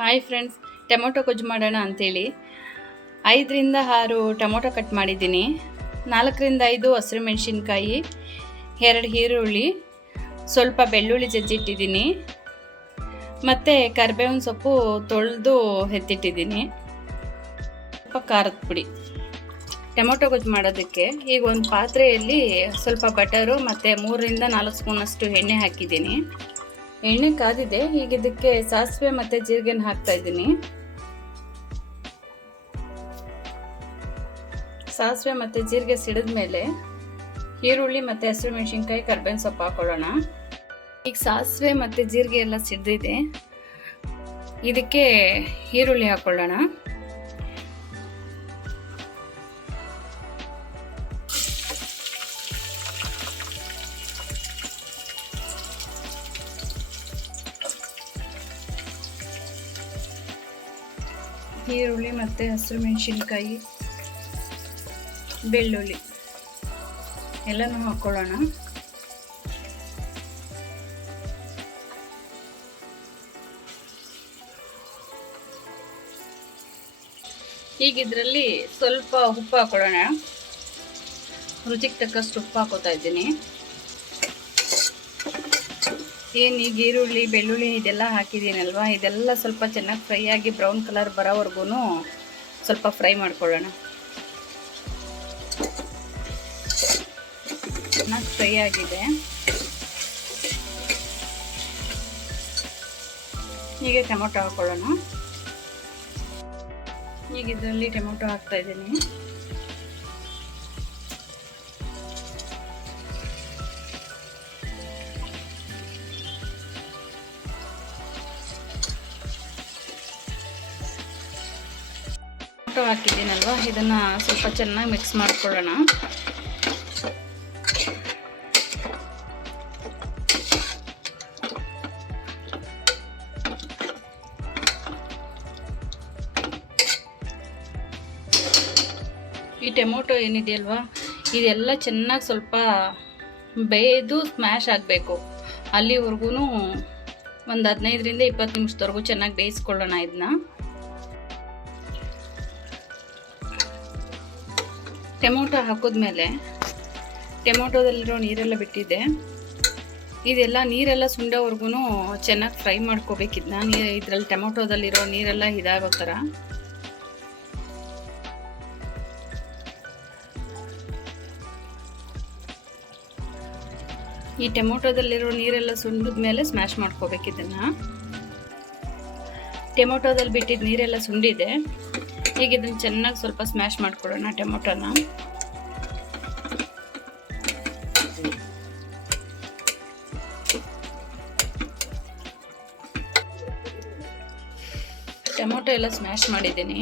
Hi friends, tomato ಗೊಜ್ಜು ಮಾಡೋಣ ಅಂಥೇಳಿ 5ರಿಂದ 6 ಟೊಮೊಟೊ ಕಟ್ ಮಾಡಿದ್ದೀನಿ. 4ರಿಂದ 5 ಹಸಿರು ಮೆಣಸಿನ್ಕಾಯಿ, 2 ಈರುಳ್ಳಿ, ಸ್ವಲ್ಪ ಬೆಳ್ಳುಳ್ಳಿ ಜಜ್ಜಿಟ್ಟಿದ್ದೀನಿ, ಮತ್ತು ಕರಿಬೇವಿನ ಸೊಪ್ಪು ತೊಳೆದು ಎತ್ತಿಟ್ಟಿದ್ದೀನಿ, ಸ್ವಲ್ಪ ಖಾರದ ಪುಡಿ. ಟೊಮೊಟೊ ಗೊಜ್ಜು ಮಾಡೋದಕ್ಕೆ ಈಗ ಒಂದು ಪಾತ್ರೆಯಲ್ಲಿ ಸ್ವಲ್ಪ ಬಟರು ಮತ್ತು 3ರಿಂದ 4 ಸ್ಪೂನಷ್ಟು ಎಣ್ಣೆ ಹಾಕಿದ್ದೀನಿ. ಎಣ್ಣೆ ಕಾದಿದೆ. ಈಗ ಇದಕ್ಕೆ ಸಾಸಿವೆ ಮತ್ತು ಜೀರಿಗೆನ ಹಾಕ್ತಾ ಇದ್ದೀನಿ. ಸಾಸಿವೆ ಮತ್ತು ಜೀರಿಗೆ ಸಿಡಿದ ಮೇಲೆ ಈರುಳ್ಳಿ ಮತ್ತು ಹಸಿರು ಮೆಣಸಿನ್ಕಾಯಿ, ಕರಿಬೇವಿನ ಸೊಪ್ಪು ಹಾಕೊಳ್ಳೋಣ. ಈಗ ಸಾಸಿವೆ ಮತ್ತು ಜೀರಿಗೆ ಎಲ್ಲ ಸಿಡಿದಿದೆ. ಇದಕ್ಕೆ ಈರುಳ್ಳಿ ಹಾಕೊಳ್ಳೋಣ. ಈರುಳ್ಳಿ ಮತ್ತು ಹಸಿರು ಮೆಣಸಿನ್ಕಾಯಿ, ಬೆಳ್ಳುಳ್ಳಿ ಎಲ್ಲನೂ ಹಾಕ್ಕೊಳ್ಳೋಣ. ಈಗ ಇದರಲ್ಲಿ ಸ್ವಲ್ಪ ಉಪ್ಪು ಹಾಕ್ಕೊಳ್ಳೋಣ. ರುಚಿಗೆ ತಕ್ಕಷ್ಟು ಉಪ್ಪು ಹಾಕೋತಾ ಇದ್ದೀನಿ. ಈಗ ಈರುಳ್ಳಿ, ಬೆಳ್ಳುಳ್ಳಿ ಇದೆಲ್ಲ ಹಾಕಿದ್ದೀನಲ್ವ, ಇದೆಲ್ಲ ಸ್ವಲ್ಪ ಚೆನ್ನಾಗಿ ಫ್ರೈ ಆಗಿ ಬ್ರೌನ್ ಕಲರ್ ಬರೋವರೆಗೂ ಸ್ವಲ್ಪ ಫ್ರೈ ಮಾಡ್ಕೊಳ್ಳೋಣ. ಚೆನ್ನಾಗಿ ಫ್ರೈ ಆಗಿದೆ. ಈಗ ಟೊಮೊಟೊ ಹಾಕ್ಕೊಳ್ಳೋಣ. ಈಗ ಇದರಲ್ಲಿ ಟೊಮೊಟೊ ಹಾಕ್ತಾ ಇದ್ದೀನಿ. ಟೊಮೊಟೊ ಹಾಕಿದ್ದೀನಲ್ವ, ಇದನ್ನು ಸ್ವಲ್ಪ ಚೆನ್ನಾಗಿ ಮಿಕ್ಸ್ ಮಾಡ್ಕೊಳ್ಳೋಣ. ಈ ಟೊಮೊಟೊ ಏನಿದೆಯಲ್ವ, ಇದೆಲ್ಲ ಚೆನ್ನಾಗಿ ಸ್ವಲ್ಪ ಬೇಯ್ದು ಸ್ಮ್ಯಾಶ್ ಆಗಬೇಕು. ಅಲ್ಲಿವರೆಗೂ ಒಂದು 15ರಿಂದ 20 ನಿಮಿಷದವರೆಗೂ ಚೆನ್ನಾಗಿ ಬೇಯಿಸ್ಕೊಳ್ಳೋಣ. ಇದನ್ನ ಟೊಮೊಟೊ ಹಾಕಿದ್ಮೇಲೆ ಟೊಮೊಟೊದಲ್ಲಿರೋ ನೀರೆಲ್ಲ ಬಿಟ್ಟಿದೆ. ಇದೆಲ್ಲ ನೀರೆಲ್ಲ ಸುಂಡೋವರೆಗೂ ಚೆನ್ನಾಗಿ ಫ್ರೈ ಮಾಡ್ಕೋಬೇಕಿದ್ನ. ಇದರಲ್ಲಿ ಟೊಮೊಟೊದಲ್ಲಿರೋ ನೀರೆಲ್ಲ ಇದಾಗೋ ಥರ. ಈ ಟೊಮೊಟೊದಲ್ಲಿರೋ ನೀರೆಲ್ಲ ಸುಂಡಿದ ಮೇಲೆ ಸ್ಮ್ಯಾಶ್ ಮಾಡ್ಕೋಬೇಕಿದ್ದನ್ನ. ಟೊಮೊಟೊದಲ್ಲಿ ಬಿಟ್ಟಿದ್ದ ನೀರೆಲ್ಲ ಸುಂಡಿದೆ. ಈಗ ಇದನ್ನು ಚೆನ್ನಾಗಿ ಸ್ವಲ್ಪ ಸ್ಮ್ಯಾಶ್ ಮಾಡ್ಕೊಳ್ಳೋಣ ಟೊಮೊಟೊನ. ಟೊಮೊಟೊ ಎಲ್ಲ ಸ್ಮ್ಯಾಶ್ ಮಾಡಿದ್ದೀನಿ.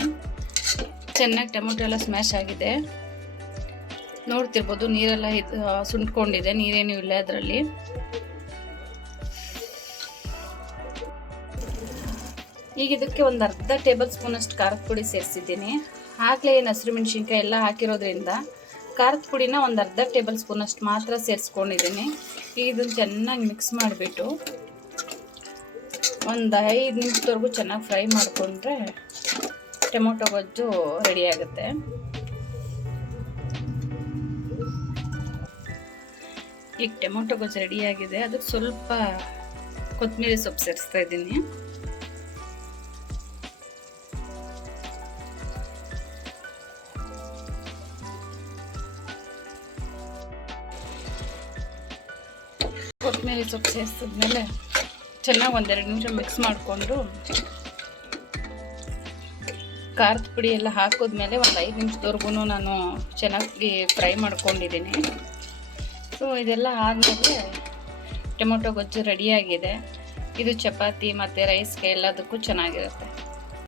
ಚೆನ್ನಾಗಿ ಟೊಮೊಟೊ ಎಲ್ಲ ಸ್ಮ್ಯಾಶ್ ಆಗಿದೆ. ನೋಡ್ತಿರ್ಬೋದು, ನೀರೆಲ್ಲ ಸುಂಡ್ಕೊಂಡಿದೆ, ನೀರೇನು ಇಲ್ಲ ಅದರಲ್ಲಿ. ಈಗ ಇದಕ್ಕೆ ಒಂದು ಅರ್ಧ ಟೇಬಲ್ ಸ್ಪೂನಷ್ಟು ಖಾರದ ಪುಡಿ ಸೇರಿಸಿದ್ದೀನಿ. ಆಗಲೇ ಏನು ಹಸಿರು ಮೆಣಸಿನ್ಕಾಯಿ ಎಲ್ಲ ಹಾಕಿರೋದ್ರಿಂದ ಖಾರದ ಪುಡಿನ ಒಂದು ಅರ್ಧ ಟೇಬಲ್ ಸ್ಪೂನಷ್ಟು ಮಾತ್ರ ಸೇರಿಸ್ಕೊಂಡಿದ್ದೀನಿ. ಈಗ ಇದನ್ನು ಚೆನ್ನಾಗಿ ಮಿಕ್ಸ್ ಮಾಡಿಬಿಟ್ಟು ಒಂದು 5 ನಿಮಿಷದವರೆಗೂ ಚೆನ್ನಾಗಿ ಫ್ರೈ ಮಾಡಿಕೊಂಡ್ರೆ ಟೊಮೊಟೊ ಗೊಜ್ಜು ರೆಡಿ ಆಗುತ್ತೆ. ಈಗ ಟೊಮೊಟೊ ಗೊಜ್ಜು ರೆಡಿಯಾಗಿದೆ. ಅದಕ್ಕೆ ಸ್ವಲ್ಪ ಕೊತ್ತಂಬರಿ ಸೊಪ್ಪು ಸೇರಿಸ್ತಾ ಇದ್ದೀನಿ. ಕೊತ್ತಂಬರಿ ಸೊಪ್ಪು ಸೇರಿಸಿದ್ಮೇಲೆ ಚೆನ್ನಾಗಿ 1-2 ನಿಮಿಷ ಮಿಕ್ಸ್ ಮಾಡಿಕೊಂಡು ಖಾರದ ಪುಡಿ ಎಲ್ಲ ಹಾಕಿದ್ಮೇಲೆ ಒಂದು 5 ನಿಮಿಷದವರೆಗೂ ನಾನು ಚೆನ್ನಾಗಿ ಫ್ರೈ ಮಾಡ್ಕೊಂಡಿದ್ದೀನಿ. ಸೊ ಇದೆಲ್ಲ ಆದಮೇಲೆ ಟೊಮೊಟೊ ಗೊಜ್ಜು ರೆಡಿಯಾಗಿದೆ. ಇದು ಚಪಾತಿ ಮತ್ತು ರೈಸ್ಗೆ ಎಲ್ಲದಕ್ಕೂ ಚೆನ್ನಾಗಿರುತ್ತೆ.